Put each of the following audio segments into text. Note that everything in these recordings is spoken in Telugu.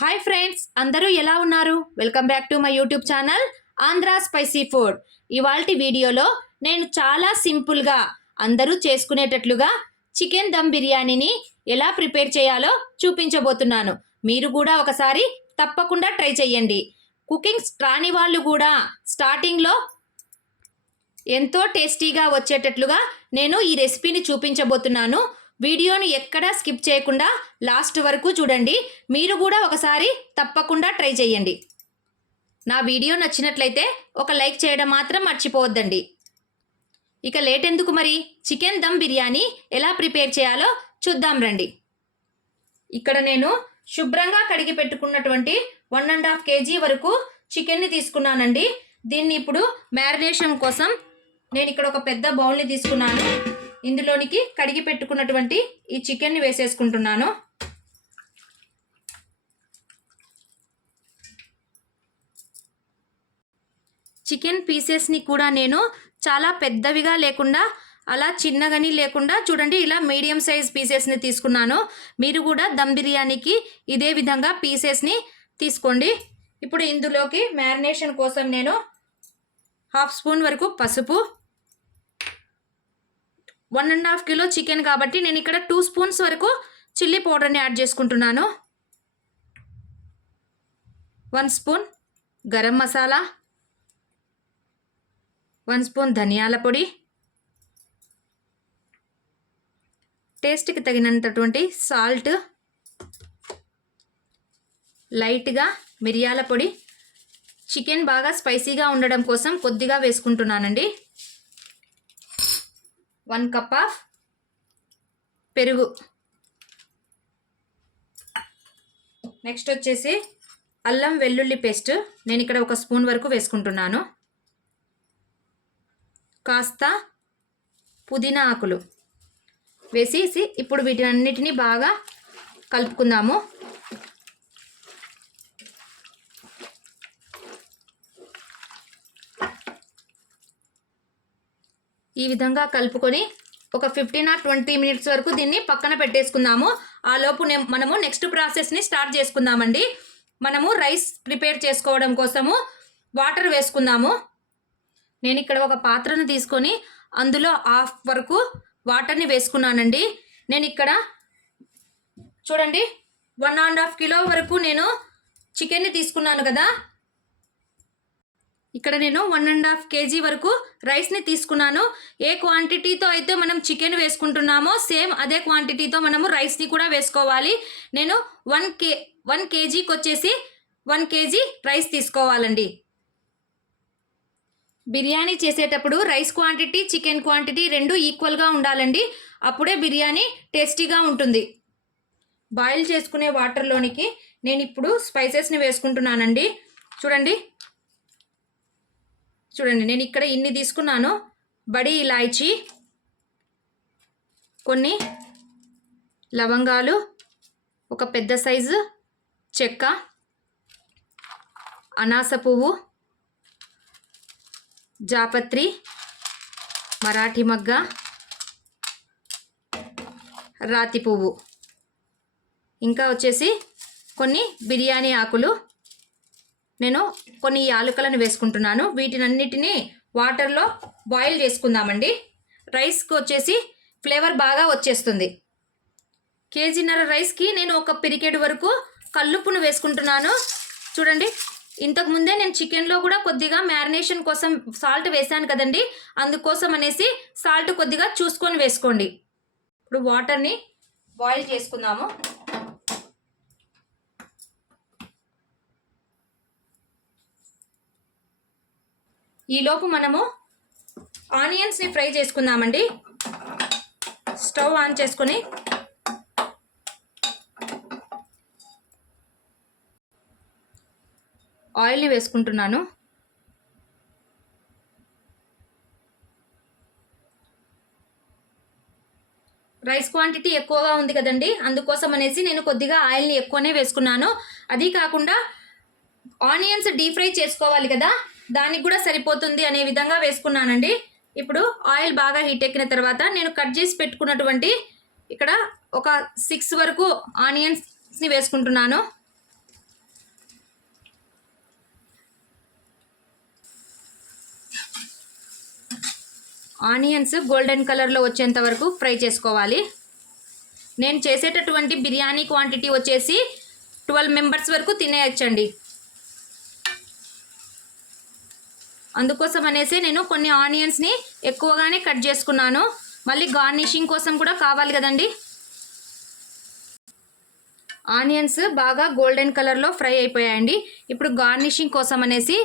హాయ్ ఫ్రెండ్స్, అందరూ ఎలా ఉన్నారు? Welcome back to my YouTube channel Andhra spicy food. ఇవాల్టి వీడియోలో నేను చాలా సింపుల్గా అందరూ చేసుకునేటట్లుగా చికెన్ దమ్ బిర్యానీని ఎలా ప్రిపేర్ చేయాలో చూపించబోతున్నాను. మీరు కూడా ఒకసారి తప్పకుండా ట్రై చేయండి. కుకింగ్ రాని వాళ్ళు కూడా స్టార్టింగ్లో ఎంతో టేస్టీగా వచ్చేటట్లుగా నేను ఈ రెసిపీని చూపించబోతున్నాను. వీడియోని ఎక్కడా స్కిప్ చేయకుండా లాస్ట్ వరకు చూడండి. మీరు కూడా ఒకసారి తప్పకుండా ట్రై చేయండి. నా వీడియో నచ్చినట్లయితే ఒక లైక్ చేయడం మాత్రం మర్చిపోవద్దండి. ఇక లేట్ ఎందుకు, మరి చికెన్ దమ్ బిర్యానీ ఎలా ప్రిపేర్ చేయాలో చూద్దాం రండి. ఇక్కడ నేను శుభ్రంగా కడిగి పెట్టుకున్నటువంటి 1.5 kg వరకు చికెన్ని తీసుకున్నానండి. దీన్ని ఇప్పుడు మ్యారినేషన్ కోసం నేను ఇక్కడ ఒక పెద్ద బౌల్ని తీసుకున్నాను. ఇందులోనికి కడిగి పెట్టుకున్నటువంటి ఈ చికెన్ని వేసేసుకుంటున్నాను. చికెన్ పీసెస్ని కూడా నేను చాలా పెద్దవిగా లేకుండా అలా చిన్నగాని లేకుండా చూడండి, ఇలా మీడియం సైజ్ పీసెస్ని తీసుకున్నాను. మీరు కూడా దమ్ బిర్యానీకి ఇదే విధంగా పీసెస్ని తీసుకోండి. ఇప్పుడు ఇందులోకి మ్యారినేషన్ కోసం నేను 1/2 స్పూన్ వరకు పసుపు, 1.5 kg చికెన్ కాబట్టి నేను ఇక్కడ 2 స్పూన్స్ వరకు చిల్లీ పౌడర్ని యాడ్ చేసుకుంటున్నాను. 1 స్పూన్ గరం మసాలా, 1 స్పూన్ ధనియాల పొడి, టేస్ట్కి తగినంతటువంటి సాల్ట్, లైట్గా మిరియాల పొడి. చికెన్ బాగా స్పైసీగా ఉండడం కోసం కొద్దిగా వేసుకుంటున్నానండి. 1 కప్ ఆఫ్ పెరుగు. నెక్స్ట్ వచ్చేసి అల్లం వెల్లుల్లి పేస్ట్ నేను ఇక్కడ 1 స్పూన్ వరకు వేసుకుంటున్నాను. కాస్త పుదీనా ఆకులు వేసేసి ఇప్పుడు వీటన్నిటిని బాగా కలుపుకుందాము. ఈ విధంగా కలుపుకొని ఒక 15 or 20 మినిట్స్ వరకు దీన్ని పక్కన పెట్టేసుకుందాము. ఆ లోపు మనము నెక్స్ట్ ప్రాసెస్ని స్టార్ట్ చేసుకుందామండి. మనము రైస్ ప్రిపేర్ చేసుకోవడం కోసము వాటర్ వేసుకుందాము. నేను ఇక్కడ ఒక పాత్రను తీసుకొని అందులో 1/2 వరకు వాటర్ని వేసుకున్నానండి. నేను ఇక్కడ చూడండి 1.5 kg వరకు నేను చికెన్ని తీసుకున్నాను కదా. ఇక్కడ నేను 1.5 kg వరకు రైస్ని తీసుకున్నాను. ఏ క్వాంటిటీతో అయితే మనం చికెన్ వేసుకుంటున్నామో సేమ్ అదే క్వాంటిటీతో మనము రైస్ని కూడా వేసుకోవాలి. నేను 1 kgకి వచ్చేసి 1 kg రైస్ తీసుకోవాలండి. బిర్యానీ చేసేటప్పుడు రైస్ క్వాంటిటీ, చికెన్ క్వాంటిటీ రెండు ఈక్వల్గా ఉండాలండి. అప్పుడే బిర్యానీ టేస్టీగా ఉంటుంది. బాయిల్ చేసుకునే వాటర్లోనికి నేను ఇప్పుడు స్పైసెస్ని వేసుకుంటున్నానండి. చూడండి నేను ఇక్కడ ఇన్ని తీసుకున్నాను. బడి ఇలాయచీ, కొన్ని లవంగాలు, ఒక పెద్ద సైజు చెక్క, అనాస పువ్వు, జాపత్రి, మరాఠీ మగ్గ, రాతి పువ్వు, ఇంకా వచ్చేసి కొన్ని బిర్యానీ ఆకులు, నేను కొన్ని యాలకులను వేసుకుంటున్నాను. వీటినన్నిటినీ వాటర్లో బాయిల్ చేసుకుందామండి. రైస్కి వచ్చేసి ఫ్లేవర్ బాగా వచ్చేస్తుంది. 1.5 kg రైస్కి నేను ఒక పిరికెడు వరకు కల్లుప్పును వేసుకుంటున్నాను. చూడండి, ఇంతకుముందే నేను చికెన్లో కూడా కొద్దిగా మ్యారినేషన్ కోసం సాల్ట్ వేసాను కదండి. అందుకోసం అనేసి సాల్ట్ కొద్దిగా చూసుకొని వేసుకోండి. ఇప్పుడు వాటర్ని బాయిల్ చేసుకుందాము. ఈలోపు మనము ఆనియన్స్ని ఫ్రై చేసుకుందామండి. స్టవ్ ఆన్ చేసుకొని ఆయిల్ని వేసుకుంటున్నాను. రైస్ క్వాంటిటీ ఎక్కువగా ఉంది కదండి, అందుకోసం అనేసి నేను కొద్దిగా ఆయిల్ని ఎక్కువనే వేసుకున్నాను. అది కాకుండా ఆనియన్స్ డీప్ ఫ్రై చేసుకోవాలి కదా, దానికి కూడా సరిపోతుంది అనే విధంగా వేసుకున్నానండి. ఇప్పుడు ఆయిల్ బాగా హీట్ ఎక్కిన తర్వాత నేను కట్ చేసి పెట్టుకున్నటువంటి ఇక్కడ ఒక 6 వరకు ఆనియన్స్ని వేసుకుంటున్నాను. ఆనియన్స్ గోల్డెన్ కలర్లో వచ్చేంత వరకు ఫ్రై చేసుకోవాలి. నేను చేసేటటువంటి బిర్యానీ క్వాంటిటీ వచ్చేసి 12 మెంబర్స్ వరకు తినేయచ్చండి. అందుకోసం అనేసి నేను కొన్ని ఆనియన్స్ని ఎక్కువగానే కట్ చేసుకున్నాను. మళ్ళీ గార్నిషింగ్ కోసం కూడా కావాలి కదండి. ఆనియన్స్ బాగా గోల్డెన్ కలర్లో ఫ్రై అయిపోయాయండి. ఇప్పుడు గార్నిషింగ్ కోసం అనేసి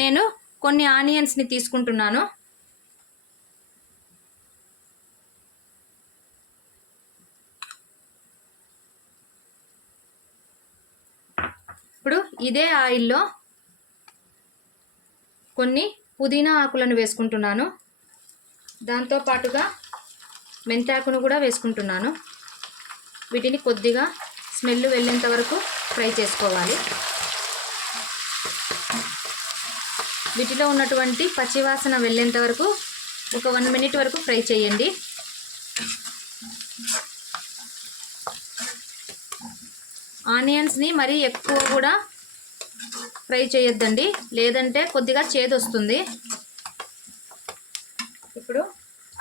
నేను కొన్ని ఆనియన్స్ని తీసుకుంటున్నాను. ఇప్పుడు ఇదే ఆయిల్లో కొన్ని పుదీనా ఆకులను వేసుకుంటున్నాను. దాంతోపాటుగా మెంతాకును కూడా వేసుకుంటున్నాను. వీటిని కొద్దిగా స్మెల్ వెళ్ళేంత వరకు ఫ్రై చేసుకోవాలి. వీటిలో ఉన్నటువంటి పచ్చివాసన వెళ్ళేంత వరకు ఒక 1 మినిట్ వరకు ఫ్రై చేయండి. ఆనియన్స్ని మరీ ఎక్కువ కూడా ఫ్రై చేయొద్దండి, లేదంటే కొద్దిగా చేదు వస్తుంది. ఇప్పుడు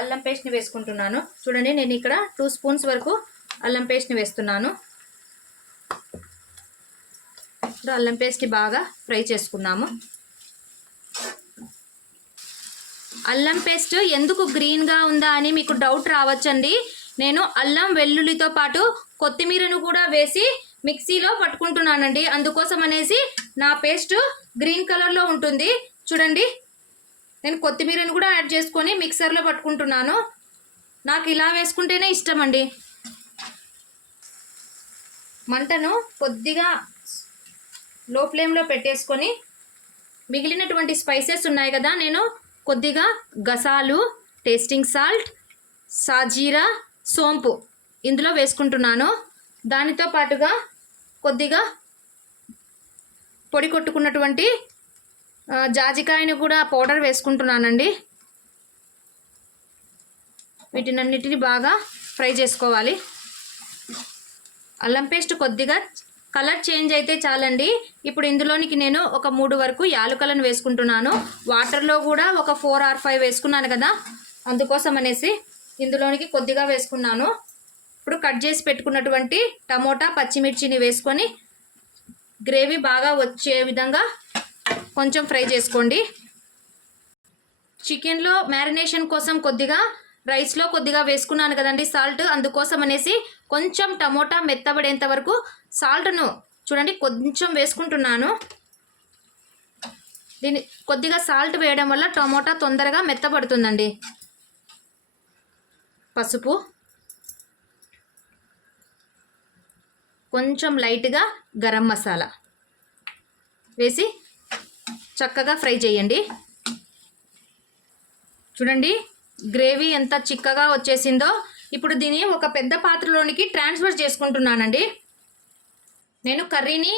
అల్లం పేస్ట్ని వేసుకుంటున్నాను. చూడండి, నేను ఇక్కడ 2 స్పూన్స్ వరకు అల్లం పేస్ట్ని వేస్తున్నాను. ఇప్పుడు అల్లం పేస్ట్ని బాగా ఫ్రై చేసుకున్నాము. అల్లం పేస్ట్ ఎందుకు గ్రీన్గా ఉందా అని మీకు డౌట్ రావచ్చండి. నేను అల్లం వెల్లుల్లితో పాటు కొత్తిమీరను కూడా వేసి మిక్సీలో పట్టుకుంటున్నానండి. అందుకోసం అనేసి నా పేస్ట్ గ్రీన్ కలర్లో ఉంటుంది. చూడండి, నేను కొత్తిమీరను కూడా యాడ్ చేసుకొని మిక్సర్లో పట్టుకుంటున్నాను. నాకు ఇలా వేసుకుంటేనే ఇష్టం అండి. మంటను కొద్దిగా లో ఫ్లేమ్లో పెట్టేసుకొని మిగిలినటువంటి స్పైసెస్ ఉన్నాయి కదా, నేను కొద్దిగా గసాలు, టేస్టింగ్ సాల్ట్, సాజీరా, సోంపు ఇందులో వేసుకుంటున్నాను. దానితో పాటుగా కొద్దిగా పొడి కొట్టుకున్నటువంటి జాజికాయను కూడా పౌడర్ వేసుకుంటున్నానండి. వీటినన్నిటిని బాగా ఫ్రై చేసుకోవాలి. అల్లం పేస్ట్ కొద్దిగా కలర్ చేంజ్ అయితే చాలండి. ఇప్పుడు ఇందులోనికి నేను ఒక 3 వరకు యాలకులను వేసుకుంటున్నాను. వాటర్లో కూడా ఒక 4 or 5 వేసుకున్నాను కదా, అందుకోసం అనేసి ఇందులోనికి కొద్దిగా వేసుకున్నాను. ఇప్పుడు కట్ చేసి పెట్టుకున్నటువంటి టమోటా, పచ్చిమిర్చిని వేసుకొని గ్రేవీ బాగా వచ్చే విధంగా కొంచెం ఫ్రై చేసుకోండి. చికెన్లో మ్యారినేషన్ కోసం కొద్దిగా రైస్లో కొద్దిగా వేసుకున్నాను కదండి సాల్ట్, అందుకోసం అనేసి కొంచెం టమోటా మెత్తబడేంత వరకు సాల్ట్ను చూడండి కొంచెం వేసుకుంటున్నాను. దీన్ని కొద్దిగా సాల్ట్ వేయడం వల్ల టమోటా తొందరగా మెత్తబడుతుందండి. పసుపు, కొంచెం లైట్గా గరం మసాలా వేసి చక్కగా ఫ్రై చేయండి. చూడండి గ్రేవీ ఎంత చిక్కగా వచ్చేసిందో. ఇప్పుడు దీన్ని ఒక పెద్ద పాత్రలోనికి ట్రాన్స్ఫర్ చేసుకుంటున్నానండి. నేను కర్రీని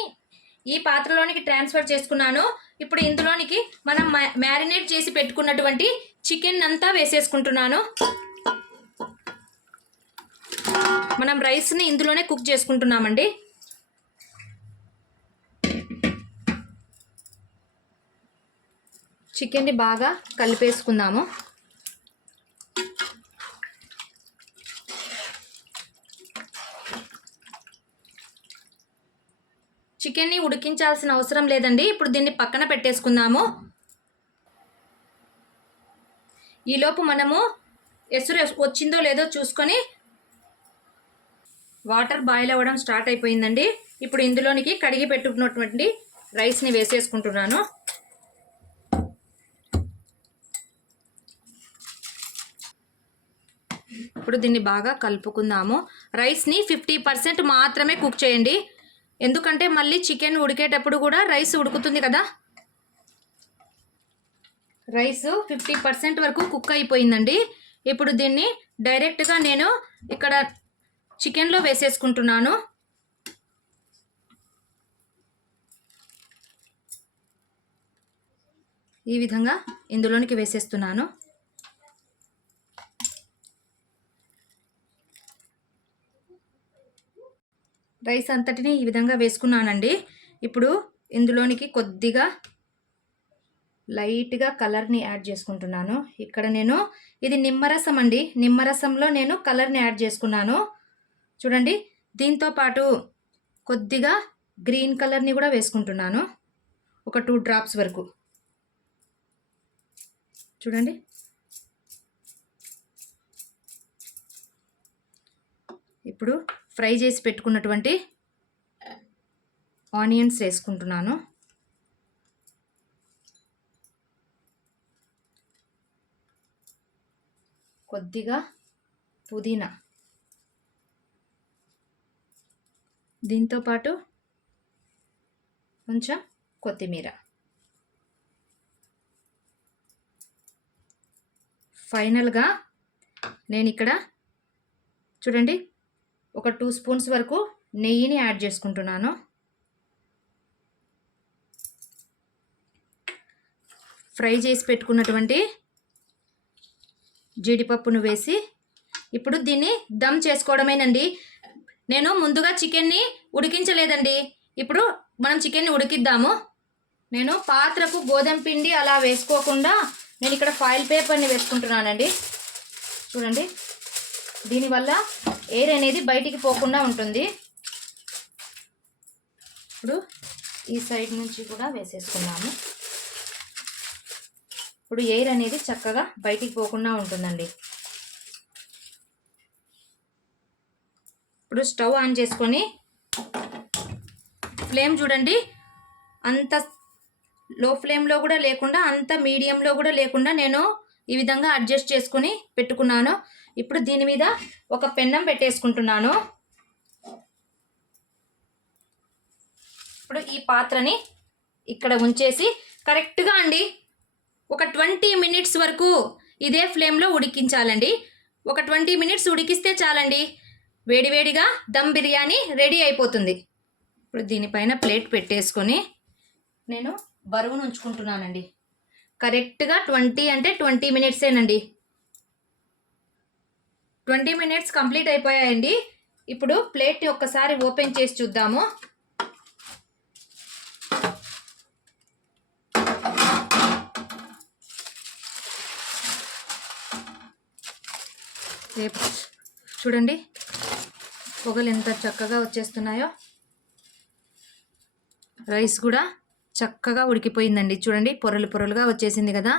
ఈ పాత్రలోనికి ట్రాన్స్ఫర్ చేసుకున్నాను. ఇప్పుడు ఇందులోనికి మనం మ్యారినేట్ చేసి పెట్టుకున్నటువంటి చికెన్ అంతా వేసేసుకుంటున్నాను. మనం రైస్ని ఇందులోనే కుక్ చేసుకుంటున్నామండి. చికెన్ని బాగా కలిపేసుకుందాము. చికెన్ని ఉడికించాల్సిన అవసరం లేదండి. ఇప్పుడు దీన్ని పక్కన పెట్టేసుకుందాము. ఈలోపు మనము ఎసురు వచ్చిందో లేదో చూసుకొని వాటర్ బాయిల్ అవ్వడం స్టార్ట్ అయిపోయిందండి. ఇప్పుడు ఇందులోనికి కడిగి పెట్టుకున్నటువంటి రైస్ని వేసేసుకుంటున్నాను. ఇప్పుడు దీన్ని బాగా కలుపుకుందాము. రైస్ని 50% మాత్రమే కుక్ చేయండి, ఎందుకంటే మళ్ళీ చికెన్ ఉడికేటప్పుడు కూడా రైస్ ఉడుకుతుంది కదా. రైస్ 50% వరకు కుక్ అయిపోయిందండి. ఇప్పుడు దీన్ని డైరెక్ట్గా నేను ఇక్కడ చికెన్లో వేసేసుకుంటున్నాను. ఈ విధంగా ఇందులోనికి వేసేస్తున్నాను. రైస్ అంతటిని ఈ విధంగా వేసుకున్నానండి. ఇప్పుడు ఇందులోనికి కొద్దిగా లైట్గా కలర్ని యాడ్ చేసుకుంటున్నాను. ఇక్కడ నేను ఇది నిమ్మరసం అండి. నిమ్మరసంలో నేను కలర్ని యాడ్ చేసుకున్నాను. చూడండి, దీంతో పాటు కొద్దిగా గ్రీన్ కలర్ని కూడా వేసుకుంటున్నాను, ఒక 2 డ్రాప్స్ వరకు. చూడండి, ఇప్పుడు ఫ్రై చేసి పెట్టుకున్నటువంటి ఆనియన్స్ వేసుకుంటున్నాను. కొద్దిగా పుదీనా, దీంతో పాటు కొంచెం కొత్తిమీర. ఫైనల్గా నేను ఇక్కడ చూడండి ఒక 2 స్పూన్స్ వరకు నెయ్యిని యాడ్ చేసుకుంటున్నాను. ఫ్రై చేసి పెట్టుకున్నటువంటి జీడిపప్పును వేసి ఇప్పుడు దీన్ని దమ్ చేసుకోవడమేనండి. నేను ముందుగా చికెన్ని ఉడికించలేదండి. ఇప్పుడు మనం చికెన్ని ఉడికిద్దాము. నేను పాత్రకు గోధుమ పిండి అలా వేసుకోకుండా నేను ఇక్కడ ఫాయిల్ పేపర్ని వేసుకుంటున్నానండి. చూడండి, దీనివల్ల ఎయిర్ అనేది బయటికి పోకుండా ఉంటుంది. ఇప్పుడు ఈ సైడ్ నుంచి కూడా వేసేసుకున్నాము. ఇప్పుడు ఎయిర్ అనేది చక్కగా బయటికి పోకుండా ఉంటుందండి. ఇప్పుడు స్టవ్ ఆన్ చేసుకొని ఫ్లేమ్ చూడండి, అంత లో ఫ్లేమ్లో కూడా లేకుండా అంత మీడియంలో కూడా లేకుండా నేను ఈ విధంగా అడ్జస్ట్ చేసుకొని పెట్టుకున్నాను. ఇప్పుడు దీని మీద ఒక పెన్నం పెట్టేసుకుంటున్నాను. ఇప్పుడు ఈ పాత్రని ఇక్కడ ఉంచేసి కరెక్ట్గా అండి ఒక 20 మినిట్స్ వరకు ఇదే ఫ్లేమ్లో ఉడికించాలండి. ఒక 20 మినిట్స్ ఉడికిస్తే చాలండి, వేడివేడిగా దమ్ బిర్యానీ రెడీ అయిపోతుంది. ఇప్పుడు దీనిపైన ప్లేట్ పెట్టేసుకొని నేను బరువును ఉంచుకుంటున్నానండి. కరెక్ట్గా 20 అంటే 20 మినిట్సేనండి. 20 మినిట్స్ కంప్లీట్ అయిపోయాయండి. ఇప్పుడు ప్లేట్ని ఒక్కసారి ఓపెన్ చేసి చూద్దాము. చూడండి, పొగలు ఎంత చక్కగా వచ్చేస్తున్నాయో. రైస్ కూడా చక్కగా ఉడికిపోయిందండి. చూడండి, పొరలు పొరలుగా వచ్చేసింది కదా.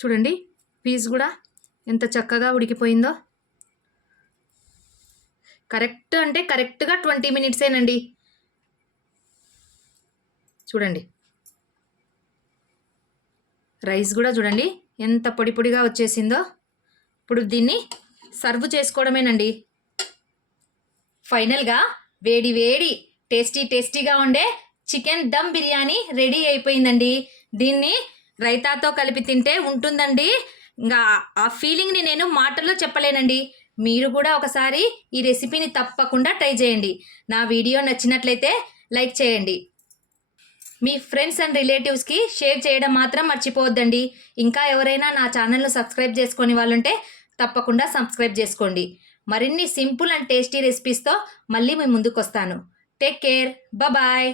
చూడండి, పీస్ కూడా ఎంత చక్కగా ఉడికిపోయిందో. కరెక్ట్ అంటే కరెక్ట్గా 20 మినిట్సేనండి. చూడండి, రైస్ కూడా చూడండి ఎంత పొడి పొడిగా వచ్చేసిందో. ఇప్పుడు దీన్ని సర్వ్ చేసుకోవడమేనండి. ఫైనల్గా వేడి వేడి టేస్టీగా ఉండే చికెన్ దమ్ బిర్యానీ రెడీ అయిపోయిందండి. దీన్ని రైతాతో కలిపి తింటే ఉంటుందండి. ఇంకా ఆ ఫీలింగ్ని నేను మాటల్లో చెప్పలేనండి. మీరు కూడా ఒకసారి ఈ రెసిపీని తప్పకుండా ట్రై చేయండి. నా వీడియో నచ్చినట్లయితే లైక్ చేయండి. మీ ఫ్రెండ్స్ అండ్ రిలేటివ్స్కి షేర్ చేయడం మాత్రం మర్చిపోవద్దండి. ఇంకా ఎవరైనా నా ఛానల్ను సబ్స్క్రైబ్ చేసుకొని వాళ్ళుంటే తప్పకుండా సబ్స్క్రైబ్ చేసుకోండి. మరిన్ని సింపుల్ అండ్ టేస్టీ రెసిపీస్తో మళ్ళీ మీ ముందుకు వస్తాను. Take care, bye.